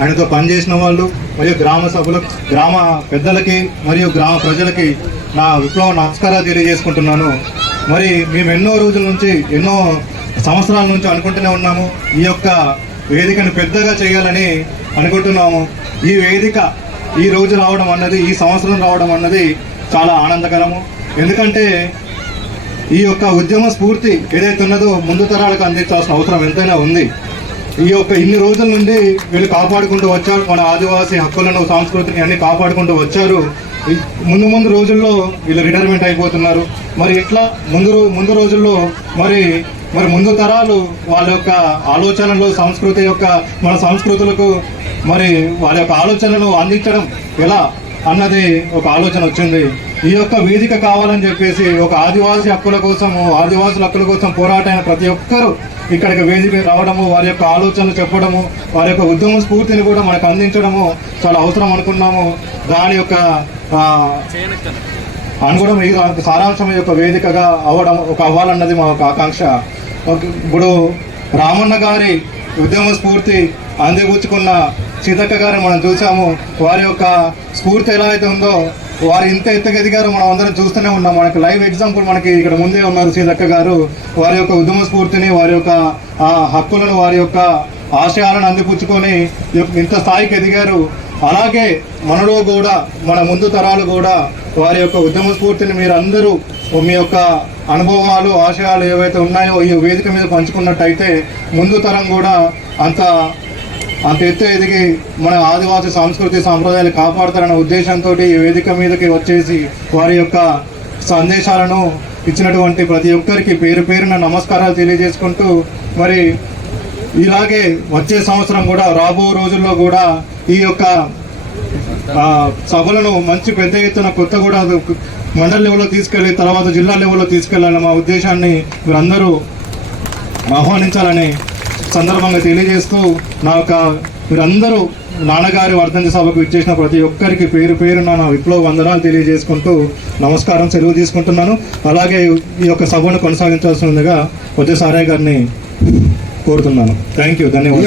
ఆయనతో పనిచేసిన వాళ్ళు మరియు గ్రామ సభలు గ్రామ పెద్దలకి మరియు గ్రామ ప్రజలకి నా విప్లవ నమస్కారాలు తెలియజేసుకుంటున్నాను. మరి మేము ఎన్నో రోజుల నుంచి ఎన్నో సంవత్సరాల నుంచి అనుకుంటూనే ఉన్నాము ఈ యొక్క వేదికను పెద్దగా చేయాలని అనుకుంటున్నాము. ఈ వేదిక ఈ రోజు రావడం అన్నది ఈ సంవత్సరం రావడం అన్నది చాలా ఆనందకరము. ఎందుకంటే ఈ యొక్క ఉద్యమ స్ఫూర్తి ఏదైతే ఉన్నదో ముందు తరాలకు అందించాల్సిన అవసరం ఎంతైనా ఉంది. ఈ యొక్క ఇన్ని రోజుల నుండి వీళ్ళు కాపాడుకుంటూ వచ్చారు. మన ఆదివాసీ హక్కులను సంస్కృతిని అన్ని కాపాడుకుంటూ వచ్చారు. ముందు ముందు రోజుల్లో వీళ్ళు రిటైర్మెంట్ అయిపోతున్నారు. మరి ఇట్లా ముందు ముందు రోజుల్లో మరి మరి ముందు తరాలు వాళ్ళ యొక్క ఆలోచనలు సంస్కృతి యొక్క మన సంస్కృతులకు మరి వాళ్ళ యొక్క ఆలోచనలు అందించడం ఎలా అన్నది ఒక ఆలోచన వచ్చింది. ఈ యొక్క వేదిక కావాలని చెప్పేసి ఒక ఆదివాసీ హక్కుల కోసము ఆదివాసుల హక్కుల కోసం పోరాటమైన ప్రతి ఒక్కరూ ఇక్కడికి వేదిక రావడము వారి యొక్క ఆలోచనలు చెప్పడము వారి యొక్క ఉద్యమ స్ఫూర్తిని కూడా మనకు అందించడము చాలా అవసరం అనుకున్నాము. దాని యొక్క అనుగుణం ఈ సారాంశం యొక్క వేదికగా అవ్వడం ఒక అవ్వాలన్నది మా ఒక ఆకాంక్ష. ఇప్పుడు రామన్న గారి ఉద్యమ స్ఫూర్తి అందిపుచ్చుకున్న సీతక్క గారిని మనం చూసాము. వారి యొక్క స్ఫూర్తి ఎలా అయితే ఉందో వారు ఇంత ఎత్తుకు మనం అందరం చూస్తూనే ఉన్నాం. మనకి లైవ్ ఎగ్జాంపుల్ మనకి ఇక్కడ ముందే ఉన్నారు సీతక్క గారు. వారి యొక్క ఉద్యమ స్ఫూర్తిని వారి యొక్క ఆ, హక్కులను వారి యొక్క ఆశయాలను అందిపుచ్చుకొని ఇంత స్థాయికి ఎదిగారు. అలాగే మనలో కూడా మన ముందు తరాలు కూడా వారి యొక్క ఉద్యమ స్ఫూర్తిని మీరందరూ మీ యొక్క అనుభవాలు ఆశయాలు ఏవైతే ఉన్నాయో ఈ వేదిక మీద పంచుకున్నట్టయితే ముందు తరం కూడా అంత అంత ఎత్తు ఎదిగి మన ఆదివాసి సంస్కృతి సాంప్రదాయాలు కాపాడతారనే ఉద్దేశంతో ఈ వేదిక మీదకి వచ్చేసి వారి యొక్క సందేశాలను ఇచ్చినటువంటి ప్రతి ఒక్కరికి పేరు పేరున నమస్కారాలు తెలియజేసుకుంటూ మరి ఇలాగే వచ్చే సంవత్సరం కూడా రాబో రోజుల్లో కూడా ఈ యొక్క సభలను మంచి పెద్ద ఎత్తున కొత్తగూడ మండల లెవెల్లో తీసుకెళ్ళి తర్వాత జిల్లా లెవెల్లో తీసుకెళ్ళాలని మా ఉద్దేశాన్ని మీరందరూ ఆహ్వానించాలని సందర్భంగా తెలియజేస్తూ నా యొక్క మీరందరూ నాన్నగారి వర్ధంతి సభకు ఇచ్చేసిన ప్రతి ఒక్కరికి పేరు పేరున నా విప్లవ వందనాలు తెలియజేసుకుంటూ నమస్కారం సెలవు తీసుకుంటున్నాను. అలాగే ఈ యొక్క సభను కొనసాగించాల్సిందిగా వచ్చే సారయ్య గారిని కోరుతున్నాను. థ్యాంక్ యూ ధన్యవాదాలు.